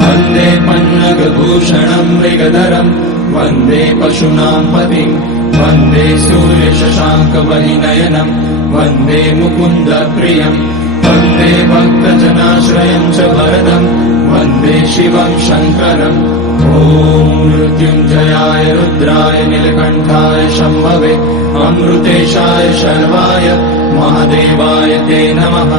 वन्दे पन्नगभूषणं मृगधरं वन्दे पशूनां पतिं वन्दे सूर्यशशाङ्कवलिनयनं वन्दे मुकुन्दप्रियं वन्दे भक्तजनाश्रयं च वरदं वन्दे शिवं शङ्करम् ॐ मृत्युञ्जयाय रुद्राय नीलकण्ठाय शम्भवे अमृतेशाय शर्वाय महादेवाय ते नमः।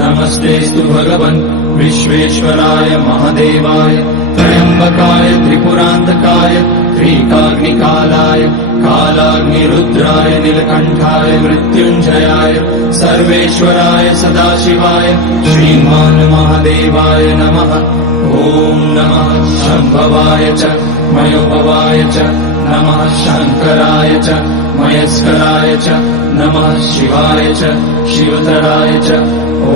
नमस्तेऽस्तु भगवन् विश्वेश्वराय महादेवाय त्र्यम्बकाय त्रिपुरान्तकाय त्रिकाग्निकालाय कालाग्निरुद्राय नीलकण्ठाय मृत्युञ्जयाय सर्वेश्वराय सदाशिवाय श्रीमान् महादेवाय नमः। ॐ नमः शम्भवाय च मयोभवाय च नमः शङ्कराय च मयस्कराय च नमः शिवाय च शिवतराय च ॐ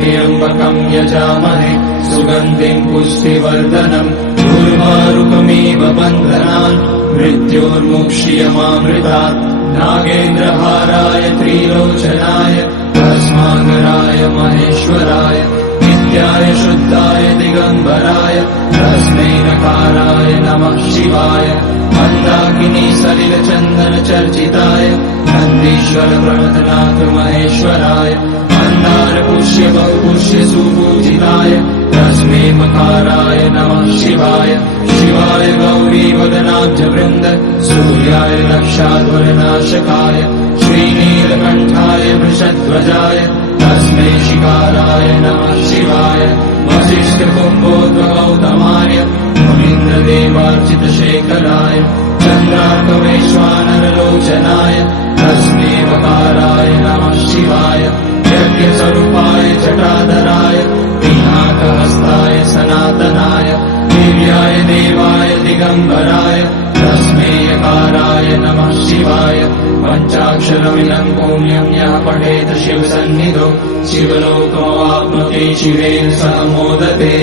त्र्यम्बकं यजामहे सुगन्धिं पुष्टिवर्धनम् उर्वारुकमिव बन्धनान् मृत्योर्मुक्ष्यमामृतात् नागेन्द्रहाराय त्रिलोचनाय भस्माङ्गराय महेश्वराय नित्याय शुद्धाय दिगम्बराय तस्मै नकाराय नमः शिवाय मन्दाकिनी सलिलचन्दनचर्चिताय नन्दीश्वर प्रमथनाथ महेश्वराय मन्दारपुष्य बहुपुष्य सुपूजिताय तस्मै मकाराय नमः शिवाय शिवाय गौरीवदनाब्जवृन्द सूर्याय लक्षाध्वरनाशकाय श्रीनीलकण्ठाय वृषध्वजाय तस्मै शिकाराय नमः शिवाय वसिष्ठकुम्भोद्भवगौतमाय मुनीन्द्रदेवार्चितशेखराय चन्द्रार्कवैश्वानरलोचनाय तस्मै वकाराय नमः शिवाय यज्ञस्वरूपाय जटाधराय पिनाकहस्ताय सनातनाय दिव्याय देवाय दिगम्बराय तस्मै यकाराय नमः शिवाय पञ्चाक्षरमिदं पुण्यं यः पठेत शिवसन्निधौ शिवलोकमवाप्नोति शिवेन सह मोदते।